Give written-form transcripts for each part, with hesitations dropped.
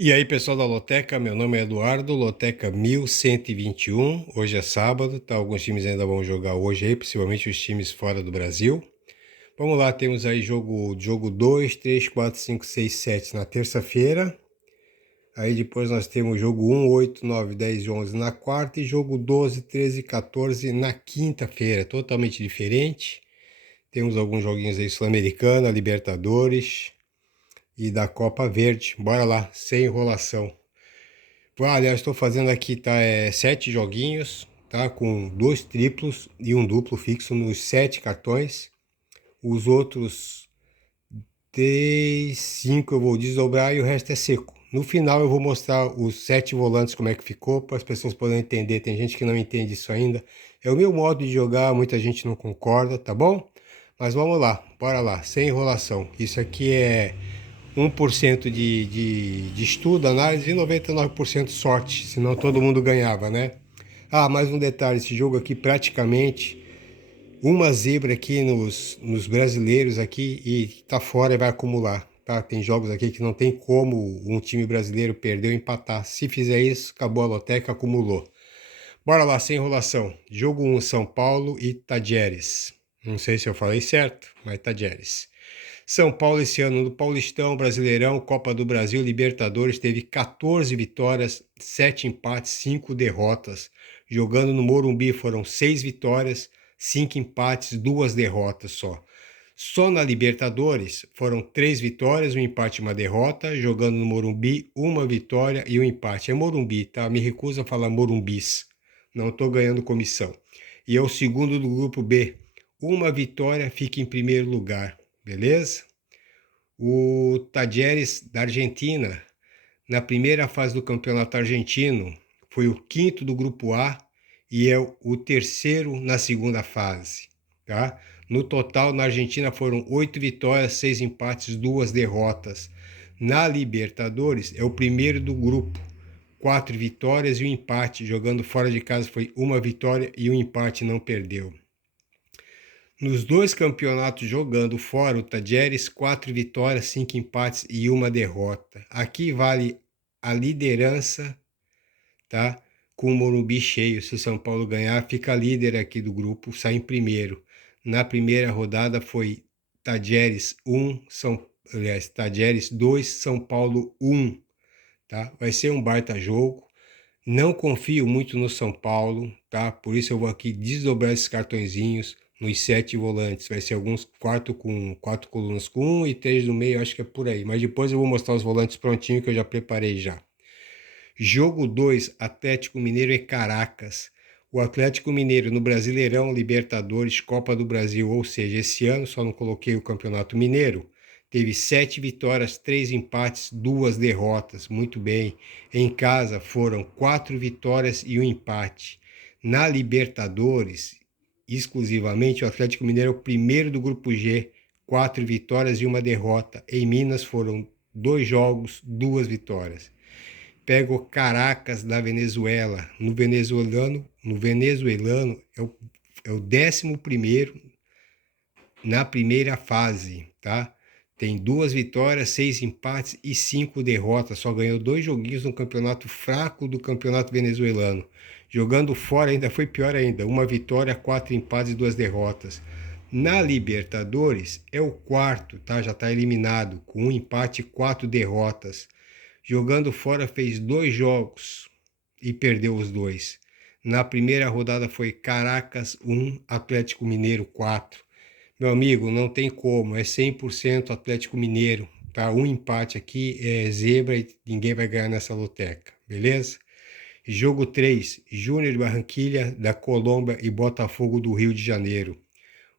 E aí, pessoal da Loteca, meu nome é Eduardo, Loteca 1121. Hoje é sábado, tá? Alguns times ainda vão jogar hoje aí, principalmente os times fora do Brasil. Vamos lá, temos aí jogo 2, 3, 4, 5, 6, 7 na terça-feira. Aí depois nós temos jogo 1, 8, 9, 10 e 11 na quarta e jogo 12, 13 e 14 na quinta-feira, totalmente diferente. Temos alguns joguinhos aí Sul-Americana, Libertadores e da Copa Verde. Bora lá, sem enrolação. Aliás, estou fazendo aqui, tá? 7 joguinhos, tá? Com 2 triplos e um duplo fixo nos 7 cartões. Os outros 5 eu vou desdobrar e o resto é seco. No final eu vou mostrar os 7 volantes, como é que ficou, para as pessoas poderem entender. Tem gente que não entende isso ainda. É o meu modo de jogar, muita gente não concorda, tá bom? Mas vamos lá, bora lá, sem enrolação. Isso aqui é 1% de estudo, análise e 99% sorte, senão todo mundo ganhava, né? Ah, mais um detalhe, esse jogo aqui praticamente uma zebra aqui nos brasileiros aqui e tá fora e vai acumular, tá? Tem jogos aqui que não tem como um time brasileiro perder ou empatar. Se fizer isso, acabou a loteca, acumulou. Bora lá, sem enrolação. Jogo 1, São Paulo e Tajeres. Não sei se eu falei certo, mas Tajeres. São Paulo esse ano no Paulistão, Brasileirão, Copa do Brasil, Libertadores, teve 14 vitórias, 7 empates, 5 derrotas. Jogando no Morumbi foram 6 vitórias, 5 empates, 2 derrotas só. Só na Libertadores foram 3 vitórias, um empate e uma derrota. Jogando no Morumbi, uma vitória e um empate. É Morumbi, tá? Me recuso a falar Morumbis. Não estou ganhando comissão. E é o segundo do grupo B. Uma vitória, fica em primeiro lugar. Beleza? O Tajeres da Argentina, na primeira fase do campeonato argentino, foi o quinto do grupo A e é o terceiro na segunda fase, tá? No total, na Argentina foram 8 vitórias, 6 empates, 2 derrotas. Na Libertadores, é o primeiro do grupo, 4 vitórias e um empate. Jogando fora de casa foi uma vitória e um empate, não perdeu. Nos 2 campeonatos jogando fora, o Tajeres, 4 vitórias, 5 empates e uma derrota. Aqui vale a liderança, tá? Com o Morumbi cheio. Se o São Paulo ganhar, fica líder aqui do grupo, sai em primeiro. Na primeira rodada foi Tajeres 1, Tajeres 2, São Paulo 1, tá? Vai ser um baita jogo. Não confio muito no São Paulo, tá? Por isso eu vou aqui desdobrar esses cartõezinhos nos 7 volantes. Vai ser alguns com 4 colunas com 1 e 3 no meio, acho que é por aí. Mas depois eu vou mostrar os volantes prontinho que eu já preparei já. Jogo 2, Atlético Mineiro e Caracas. O Atlético Mineiro no Brasileirão, Libertadores, Copa do Brasil, ou seja, esse ano só não coloquei o Campeonato Mineiro. Teve 7 vitórias, 3 empates, 2 derrotas. Muito bem. Em casa foram 4 vitórias e um empate. Na Libertadores, exclusivamente, o Atlético Mineiro é o primeiro do grupo G, 4 vitórias e uma derrota. Em Minas foram 2 jogos, 2 vitórias. Pega o Caracas da Venezuela. No venezuelano é o 11º na primeira fase, tá? Tem 2 vitórias, 6 empates e 5 derrotas. Só ganhou 2 joguinhos no campeonato fraco do campeonato venezuelano. Jogando fora ainda foi pior ainda. 1 vitória, 4 empates e 2 derrotas. Na Libertadores é o quarto, tá? Já está eliminado, com 1 empate e 4 derrotas. Jogando fora fez 2 jogos e perdeu os 2. Na primeira rodada foi Caracas 1, Atlético Mineiro 4. Meu amigo, não tem como, é 100% Atlético Mineiro, tá? Um empate aqui é zebra e ninguém vai ganhar nessa loteca, beleza? Jogo 3, Júnior de Barranquilha da Colômbia e Botafogo do Rio de Janeiro.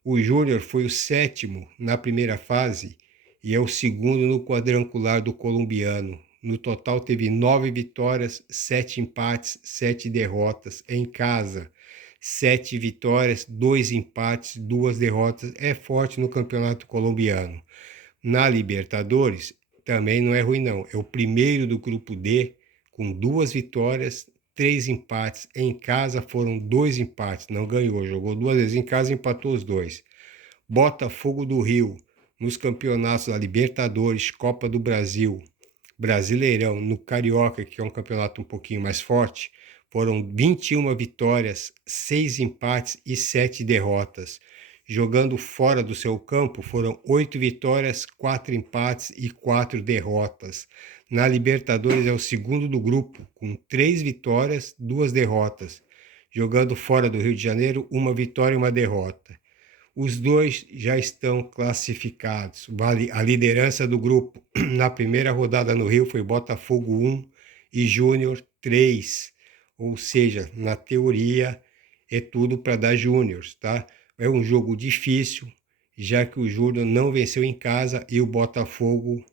O Júnior foi o 7º na primeira fase e é o 2º no quadrangular do colombiano. No total teve 9 vitórias, 7 empates, 7 derrotas em casa. 7 vitórias, 2 empates, 2 derrotas. É forte no campeonato colombiano. Na Libertadores, também não é ruim não. É o primeiro do grupo D, com 2 vitórias, 3 empates. Em casa foram 2 empates, não ganhou. Jogou 2 vezes em casa e empatou os 2. Botafogo do Rio, nos campeonatos da Libertadores, Copa do Brasil. Brasileirão, no Carioca, que é um campeonato um pouquinho mais forte, foram 21 vitórias, 6 empates e 7 derrotas. Jogando fora do seu campo, foram 8 vitórias, 4 empates e 4 derrotas. Na Libertadores é o segundo do grupo, com 3 vitórias, 2 derrotas. Jogando fora do Rio de Janeiro, 1 vitória e 1 derrota. Os dois já estão classificados. Vale a liderança do grupo. Na primeira rodada no Rio foi Botafogo 1 e Júnior 3. Ou seja, na teoria é tudo para dar Júnior, tá? É um jogo difícil, já que o Júnior não venceu em casa e o Botafogo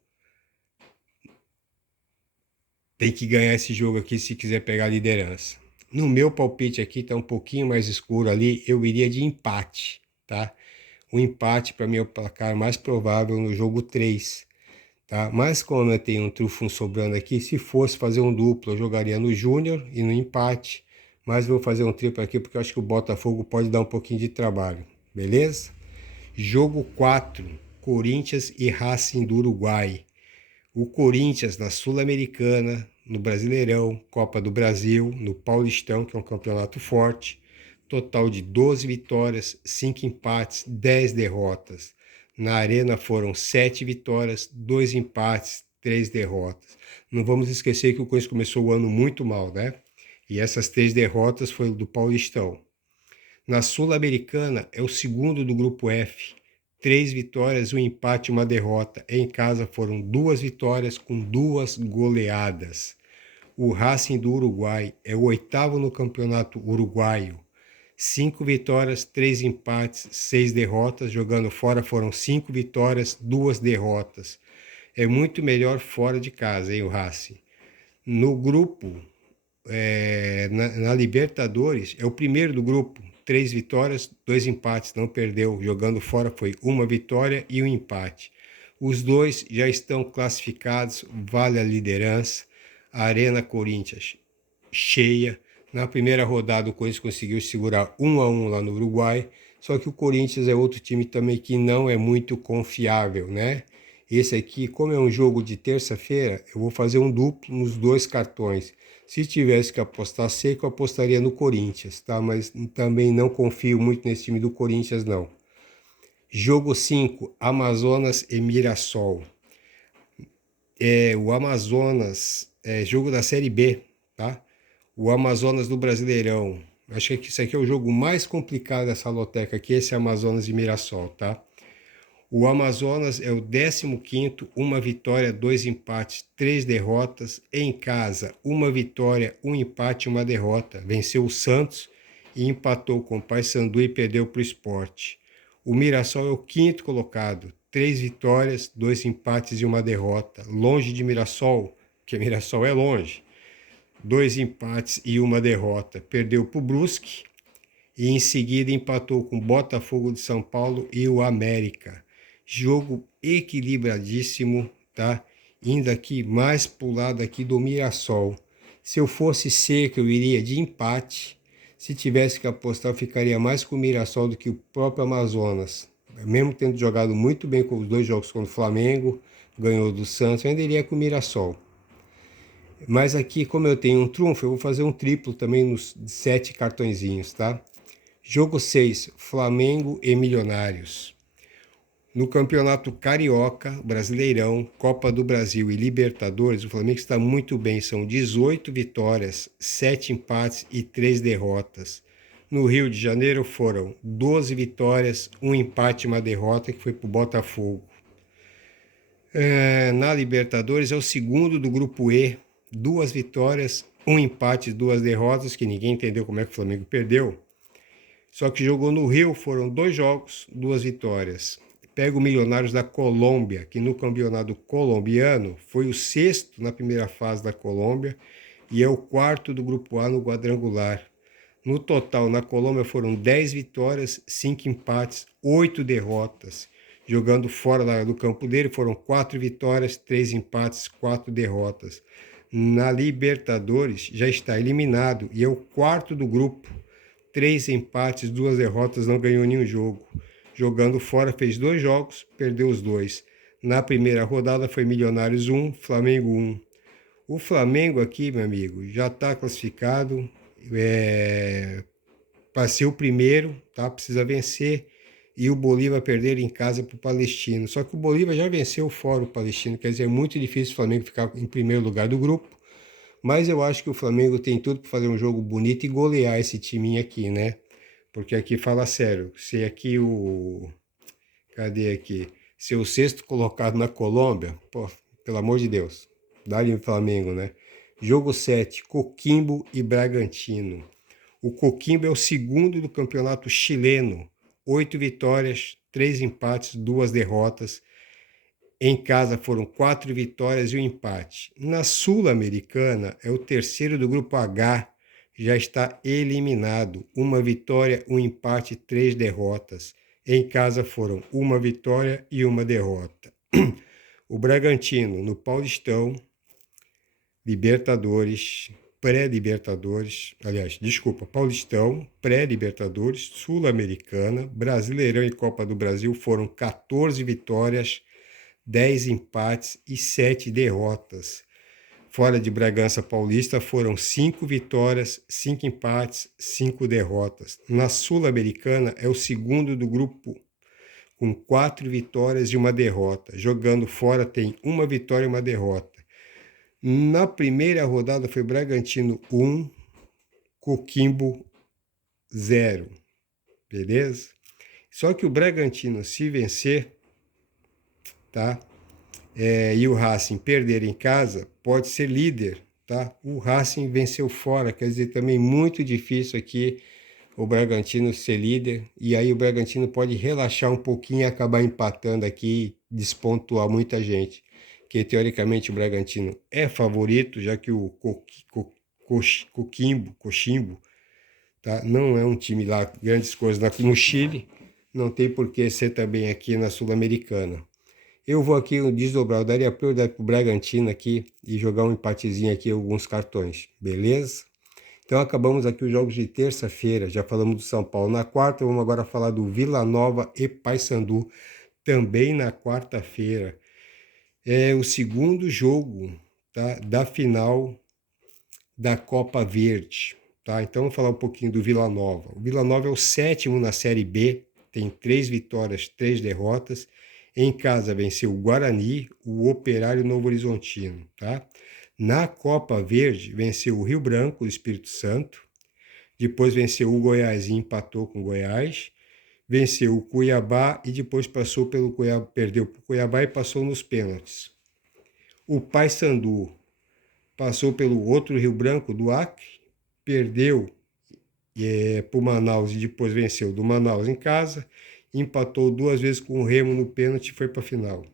tem que ganhar esse jogo aqui se quiser pegar a liderança. No meu palpite aqui está um pouquinho mais escuro ali, eu iria de empate, tá? O empate para mim é o placar mais provável no jogo 3, tá? Mas como eu tenho um trufo sobrando aqui, se fosse fazer um duplo, eu jogaria no Júnior e no empate, mas vou fazer um triplo aqui porque eu acho que o Botafogo pode dar um pouquinho de trabalho, beleza? Jogo 4, Corinthians e Racing do Uruguai. O Corinthians na Sul-Americana, no Brasileirão, Copa do Brasil, no Paulistão, que é um campeonato forte, total de 12 vitórias, 5 empates, 10 derrotas. Na Arena foram 7 vitórias, 2 empates, 3 derrotas. Não vamos esquecer que o Corinthians começou o ano muito mal, né? E essas 3 derrotas foram do Paulistão. Na Sul-Americana é o segundo do grupo F. 3 vitórias, 1 empate e 1 derrota. Em casa foram 2 vitórias com 2 goleadas. O Racing do Uruguai é o 8º no campeonato uruguaio. 5 vitórias, 3 empates, 6 derrotas. Jogando fora foram 5 vitórias, 2 derrotas. É muito melhor fora de casa, hein, o Racing. No grupo, na Libertadores, é o primeiro do grupo. 3 vitórias, 2 empates, não perdeu. Jogando fora foi 1 vitória e 1 empate. Os dois já estão classificados, vale a liderança. A Arena Corinthians cheia. Na primeira rodada o Corinthians conseguiu segurar 1-1 lá no Uruguai, só que o Corinthians é outro time também que não é muito confiável, né? Esse aqui, como é um jogo de terça-feira, eu vou fazer um duplo nos 2 cartões. Se tivesse que apostar seco, eu apostaria no Corinthians, tá? Mas também não confio muito nesse time do Corinthians, não. Jogo 5, Amazonas e Mirassol. O Amazonas é jogo da Série B, tá? O Amazonas do Brasileirão. Acho que isso aqui é o jogo mais complicado dessa loteca aqui, esse Amazonas e Mirassol, tá? O Amazonas é o 15º, 1 vitória, 2 empates, 3 derrotas. Em casa, 1 vitória, 1 empate e 1 derrota. Venceu o Santos e empatou com o Paysandu e perdeu para o Sport. O Mirassol é o 5º colocado, 3 vitórias, 2 empates e 1 derrota. Longe de Mirassol, porque Mirassol é longe. 2 empates e 1 derrota. Perdeu para o Brusque e em seguida empatou com o Botafogo de São Paulo e o América. Jogo equilibradíssimo, tá? Indo aqui mais pro lado aqui do Mirassol. Se eu fosse seco, eu iria de empate. Se tivesse que apostar, eu ficaria mais com o Mirassol do que o próprio Amazonas. Mesmo tendo jogado muito bem com os 2 jogos contra o Flamengo, ganhou do Santos, eu ainda iria com o Mirassol. Mas aqui, como eu tenho um trunfo, eu vou fazer um triplo também nos 7 cartõezinhos, tá? Jogo 6, Flamengo e Milionários. No Campeonato Carioca, Brasileirão, Copa do Brasil e Libertadores, o Flamengo está muito bem. São 18 vitórias, 7 empates e 3 derrotas. No Rio de Janeiro foram 12 vitórias, 1 empate e 1 derrota, que foi para o Botafogo. Na Libertadores é o segundo do Grupo E, 2 vitórias, 1 empate e 2 derrotas, que ninguém entendeu como é que o Flamengo perdeu. Só que jogou no Rio, foram 2 jogos, 2 vitórias. Pega o Milionários da Colômbia, que no campeonato colombiano foi o 6º na primeira fase da Colômbia e é o 4º do Grupo A no quadrangular. No total, na Colômbia foram 10 vitórias, 5 empates, 8 derrotas. Jogando fora do campo dele foram 4 vitórias, 3 empates, 4 derrotas. Na Libertadores já está eliminado e é o 4º do grupo. 3 empates, 2 derrotas, não ganhou nenhum jogo. Jogando fora, fez 2 jogos, perdeu os 2. Na primeira rodada foi Milionários 1, Flamengo 1. O Flamengo aqui, meu amigo, já está classificado, para ser o primeiro, tá? Precisa vencer e o Bolívar perder em casa para o Palestino. Só que o Bolívar já venceu fora o Palestino, quer dizer, é muito difícil o Flamengo ficar em primeiro lugar do grupo. Mas eu acho que o Flamengo tem tudo para fazer um jogo bonito e golear esse timinho aqui, né? Porque aqui fala sério, se aqui o... Cadê aqui? Ser o sexto colocado na Colômbia, pô, pelo amor de Deus, dá-lhe o Flamengo, né? Jogo 7, Coquimbo e Bragantino. O Coquimbo é o segundo do campeonato chileno, 8 vitórias, 3 empates, 2 derrotas. Em casa foram 4 vitórias e um empate. Na Sul-Americana é o terceiro do grupo H, já está eliminado. 1 vitória, 1 empate, 3 derrotas. Em casa foram 1 vitória e 1 derrota. O Bragantino, no Paulistão, Libertadores, pré-Libertadores, aliás, desculpa, Paulistão, pré-Libertadores, Sul-Americana, Brasileirão e Copa do Brasil foram 14 vitórias, 10 empates e 7 derrotas. Fora de Bragança Paulista foram 5 vitórias, 5 empates, 5 derrotas. Na Sul-Americana é o segundo do grupo com 4 vitórias e 1 derrota. Jogando fora tem 1 vitória e 1 derrota. Na primeira rodada foi Bragantino 1, Coquimbo 0, beleza? Só que o Bragantino, se vencer, tá? E o Racing perder em casa, pode ser líder, tá? O Racing venceu fora, quer dizer, também muito difícil aqui o Bragantino ser líder, e aí o Bragantino pode relaxar um pouquinho e acabar empatando aqui, despontuar muita gente. Que teoricamente o Bragantino é favorito, já que o Coquimbo, tá? Não é um time lá, grandes coisas no Chile, não tem por que ser também aqui na Sul-Americana. Eu vou aqui desdobrar, eu daria prioridade para o Bragantino aqui e jogar um empatezinho aqui, alguns cartões, beleza? Então acabamos aqui os jogos de terça-feira, já falamos do São Paulo na quarta, vamos agora falar do Vila Nova e Paysandu, também na quarta-feira. É o segundo jogo, tá, da final da Copa Verde, tá? Então vamos falar um pouquinho do Vila Nova. O Vila Nova é o sétimo na Série B, tem 3 vitórias, 3 derrotas. Em casa venceu o Guarani, o Operário Novo Horizontino, tá? Na Copa Verde venceu o Rio Branco, o Espírito Santo. Depois venceu o Goiás e empatou com o Goiás. Venceu o Cuiabá e depois passou pelo Cuiabá, perdeu para o Cuiabá e passou nos pênaltis. O Paysandu passou pelo outro Rio Branco, do Acre, perdeu para o Manaus e depois venceu do Manaus em casa, empatou 2 vezes com o Remo no pênalti e foi para a final.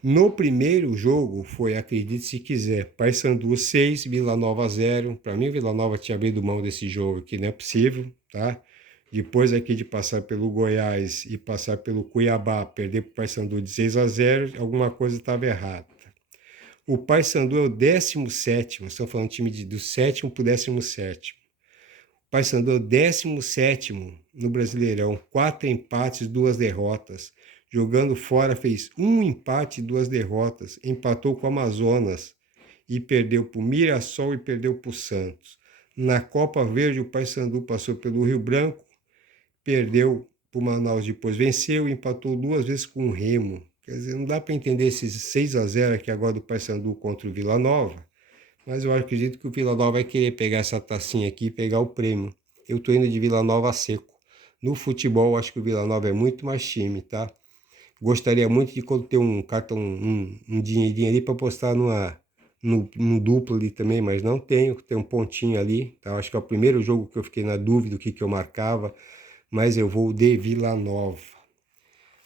No primeiro jogo foi, acredite se quiser, Paysandu 6, Vila Nova 0. Para mim, Vila Nova tinha abrido mão desse jogo aqui, não é possível, tá? Depois aqui de passar pelo Goiás e passar pelo Cuiabá, perder para o Paysandu de 6-0, alguma coisa estava errada. O Paysandu é o 17º, estamos falando do time do 7º para o 17º. O Paysandu é o 17º no Brasileirão, 4 empates, 2 derrotas. Jogando fora fez 1 empate e 2 derrotas, empatou com o Amazonas e perdeu para o Mirassol e perdeu para o Santos. Na Copa Verde o Paysandu passou pelo Rio Branco, perdeu para o Manaus, depois venceu e empatou 2 vezes com o Remo. Quer dizer, não dá para entender esses 6-0 aqui agora do Paysandu contra o Vila Nova, mas eu acredito que o Vila Nova vai querer pegar essa tacinha aqui e pegar o prêmio. Eu estou indo de Vila Nova a seco. No futebol, acho que o Vila Nova é muito mais time, tá? Gostaria muito de ter um cartão, um dinheirinho ali para postar no duplo ali também, mas não tenho. Tem um pontinho ali, tá? Acho que é o primeiro jogo que eu fiquei na dúvida do que eu marcava, mas eu vou de Vila Nova.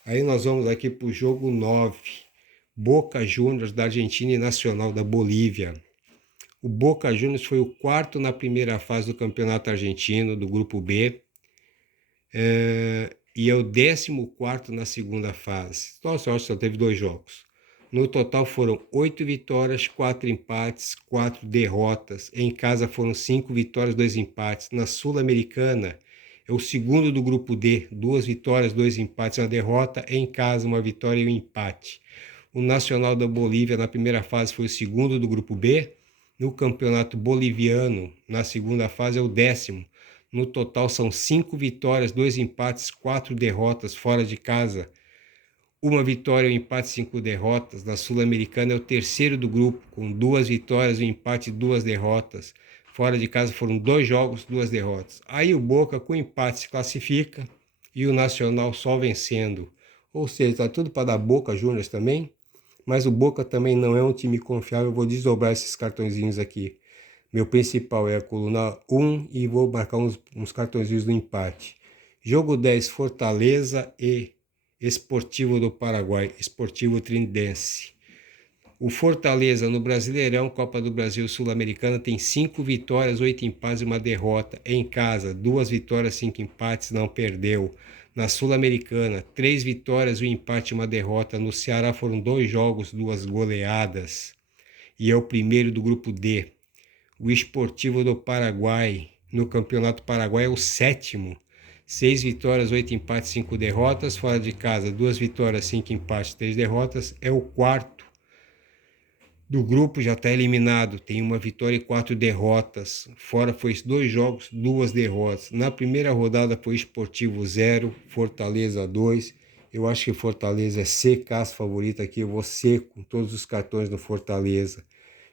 Aí nós vamos aqui para o jogo 9, Boca Juniors da Argentina e Nacional da Bolívia. O Boca Juniors foi o 4º na primeira fase do Campeonato Argentino, do Grupo B, e é o 14º na segunda fase. Nossa, eu acho que só teve 2 jogos. No total foram 8 vitórias, 4 empates, 4 derrotas. Em casa foram 5 vitórias, 2 empates. Na Sul-Americana, é o segundo do grupo D, 2 vitórias, 2 empates, 1 derrota. Em casa, 1 vitória e 1 empate. O Nacional da Bolívia, na primeira fase, foi o segundo do grupo B. No campeonato boliviano, na segunda fase, é o 10º. No total, são 5 vitórias, 2 empates, 4 derrotas fora de casa. Uma vitória, um empate, 5 derrotas. Na Sul-Americana é o terceiro do grupo, com 2 vitórias, um empate e 2 derrotas. Fora de casa foram 2 jogos, 2 derrotas. Aí o Boca, com empate, se classifica e o Nacional só vencendo. Ou seja, está tudo para dar Boca Juniors também. Mas o Boca também não é um time confiável. Eu vou desdobrar esses cartõezinhos aqui. Meu principal é a coluna 1 e vou marcar uns cartõezinhos do empate. Jogo 10, Fortaleza e Esportivo do Paraguai, Esportivo Trindense. O Fortaleza no Brasileirão, Copa do Brasil Sul-Americana, tem 5 vitórias, 8 empates e uma derrota. Em casa, 2 vitórias, 5 empates, não perdeu. Na Sul-Americana, 3 vitórias, 1 empate e uma derrota. No Ceará foram 2 jogos, 2 goleadas. E é o primeiro do grupo D. O Esportivo do Paraguai, no Campeonato Paraguai, é o 7º. 6 vitórias, 8 empates, 5 derrotas. Fora de casa, 2 vitórias, 5 empates, 3 derrotas. É o 4º do grupo, já está eliminado. Tem 1 vitória e 4 derrotas. Fora foi 2 jogos, 2 derrotas. Na primeira rodada foi Esportivo 0, Fortaleza 2. Eu acho que Fortaleza é CK favorito aqui. Eu vou seco com todos os cartões do Fortaleza.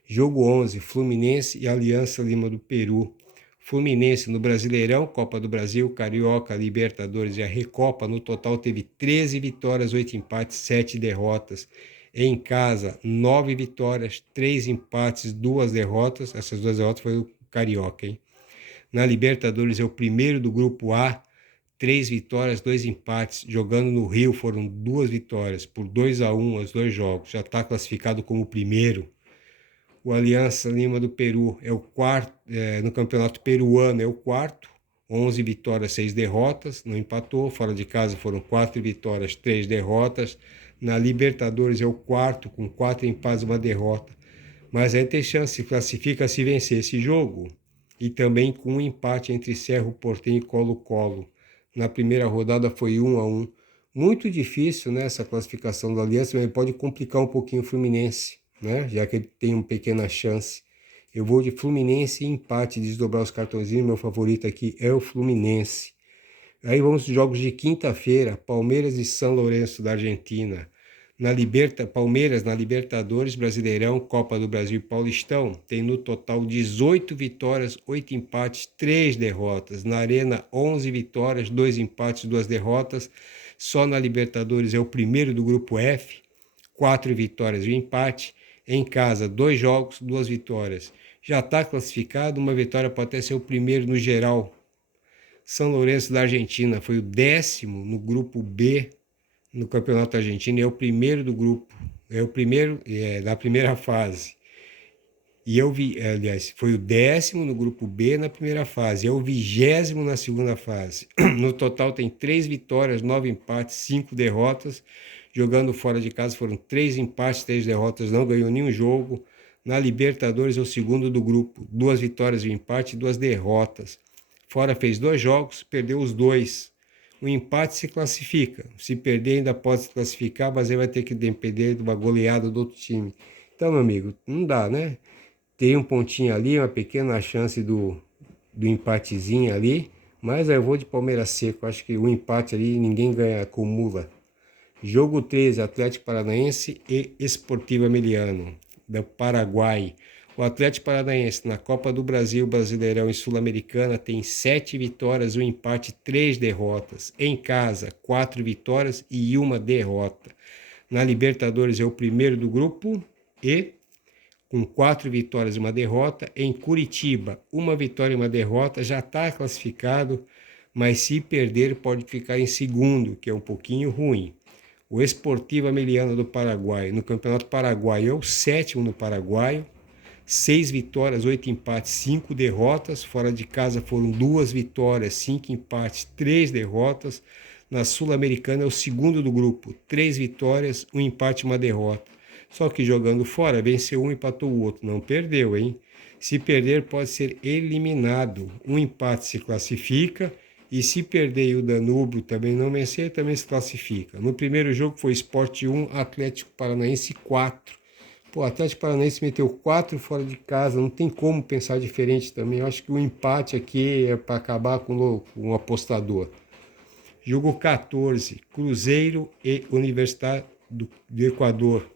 Jogo 11, Fluminense e Aliança Lima do Peru. Fluminense no Brasileirão, Copa do Brasil, Carioca, Libertadores e a Recopa. No total teve 13 vitórias, 8 empates, 7 derrotas. Em casa, 9 vitórias, 3 empates, 2 derrotas. Essas 2 derrotas foi o Carioca, hein? Na Libertadores é o primeiro do grupo A. 3 vitórias, 2 empates. Jogando no Rio foram 2 vitórias, por 2-1 os 2 jogos. Já está classificado como o primeiro. O Aliança Lima do Peru é o quarto, no campeonato peruano é o 4º, 11 vitórias, 6 derrotas, não empatou. Fora de casa foram 4 vitórias, 3 derrotas. Na Libertadores é o 4º, com 4 empates e 1 derrota. Mas aí tem chance, se classifica se vencer esse jogo. E também com um empate entre Cerro Porteño e Colo-Colo. Na primeira rodada foi 1-1. Muito difícil, né, essa classificação do Aliança, mas pode complicar um pouquinho o Fluminense, né? Já que ele tem uma pequena chance. Eu vou de Fluminense e empate, desdobrar os cartõezinhos. Meu favorito aqui é o Fluminense. Aí vamos aos jogos de quinta-feira, Palmeiras e São Lourenço da Argentina. Palmeiras na Libertadores, Brasileirão, Copa do Brasil e Paulistão, tem no total 18 vitórias, 8 empates, 3 derrotas. Na Arena, 11 vitórias, 2 empates, 2 derrotas. Só na Libertadores é o primeiro do grupo F, 4 vitórias e 1 empate. Em casa, 2 jogos, 2 vitórias. Já está classificado, uma vitória pode até ser o primeiro no geral. São Lourenço da Argentina foi o 10º no grupo B no Campeonato Argentino, é o primeiro do grupo, é o primeiro da primeira fase. E aliás, foi o 10º no grupo B na primeira fase, é o 20º na segunda fase. No total tem 3 vitórias, 9 empates, 5 derrotas. Jogando fora de casa foram 3 empates, 3 derrotas, não ganhou nenhum jogo. Na Libertadores é o segundo do grupo, 2 vitórias e 1 empate, 2 derrotas. Fora fez 2 jogos, perdeu os 2. O empate se classifica. Se perder, ainda pode se classificar, mas aí vai ter que depender de uma goleada do outro time. Então, meu amigo, não dá, né? Tem um pontinho ali, uma pequena chance do empatezinho ali, mas eu vou de Palmeiras seco. Acho que o empate ali ninguém ganha, acumula. Jogo 13, Atlético Paranaense e Sportivo Emiliano, do Paraguai. O Atlético Paranaense na Copa do Brasil, Brasileirão e Sul-Americana tem 7 vitórias, 1 empate, 3 derrotas. Em casa, 4 vitórias e 1 derrota. Na Libertadores é o primeiro do grupo e com 4 vitórias e 1 derrota. Em Curitiba, 1 vitória e 1 derrota, já está classificado, mas se perder pode ficar em segundo, que é um pouquinho ruim. O Sportivo Emiliano do Paraguai, no Campeonato Paraguaio, é o 7º no Paraguaio. 6 vitórias, 8 empates, 5 derrotas. Fora de casa foram 2 vitórias, 5 empates, 3 derrotas. Na Sul-Americana é o segundo do grupo, 3 vitórias, 1 empate e 1 derrota. Só que jogando fora, venceu um e empatou o outro. Não perdeu, hein? Se perder, pode ser eliminado. Um empate se classifica E se perder e o Danúbio também não vencer, também se classifica. No primeiro jogo foi Sport 1, Atlético Paranaense 4. Pô, o Atlético Paranaense meteu 4 fora de casa, não tem como pensar diferente também. Eu acho que o empate aqui é para acabar com um apostador. Jogo 14, Cruzeiro e Universidade do Equador.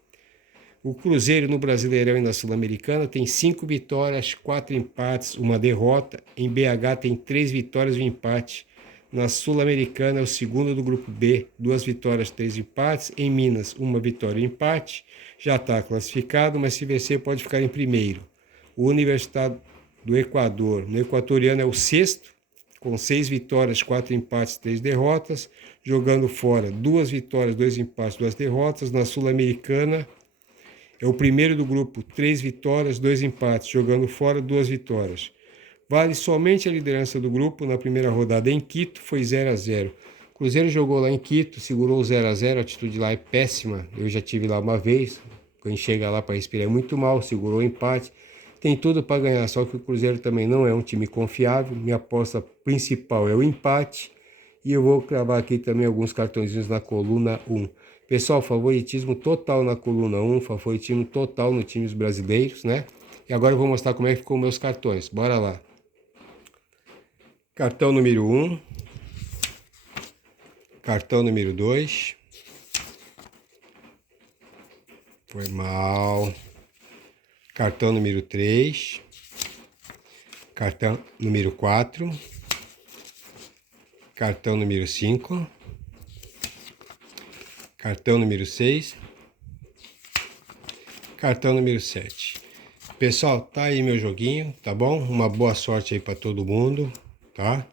O Cruzeiro no Brasileirão e na Sul-Americana tem 5 vitórias, 4 empates, uma derrota. Em BH tem 3 vitórias e um empate. Na Sul-Americana é o segundo do grupo B, 2 vitórias, 3 empates. Em Minas, 1 vitória e um empate. Já está classificado, mas se vencer pode ficar em primeiro. O Universidade do Equador, no equatoriano, é o sexto, com 6 vitórias, 4 empates, 3 derrotas. Jogando fora, 2 vitórias, 2 empates, 2 derrotas. Na Sul-Americana, é o primeiro do grupo, 3 vitórias, 2 empates, jogando fora 2 vitórias. Vale somente a liderança do grupo na primeira rodada em Quito, foi 0-0. Cruzeiro jogou lá em Quito, segurou 0-0, a atitude lá é péssima. Eu já tive lá uma vez, quando chega lá para respirar é muito mal, segurou o empate. Tem tudo para ganhar, só que o Cruzeiro também não é um time confiável. Minha aposta principal é o empate. E eu vou cravar aqui também alguns cartõezinhos na coluna 1. Pessoal, favoritismo total na coluna 1, favoritismo total nos times brasileiros, né? E agora eu vou mostrar como é que ficou meus cartões. Bora lá. Cartão número 1. Cartão número 2. Foi mal. Cartão número 3. Cartão número 4. Cartão número 5. Cartão número 6. Cartão número 7. Pessoal, tá aí meu joguinho, tá bom? Uma boa sorte aí para todo mundo, tá?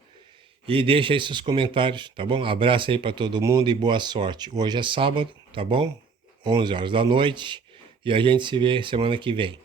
E deixa aí seus comentários, tá bom? Abraço aí para todo mundo e boa sorte. Hoje é sábado, tá bom? 11 horas da noite. E a gente se vê semana que vem.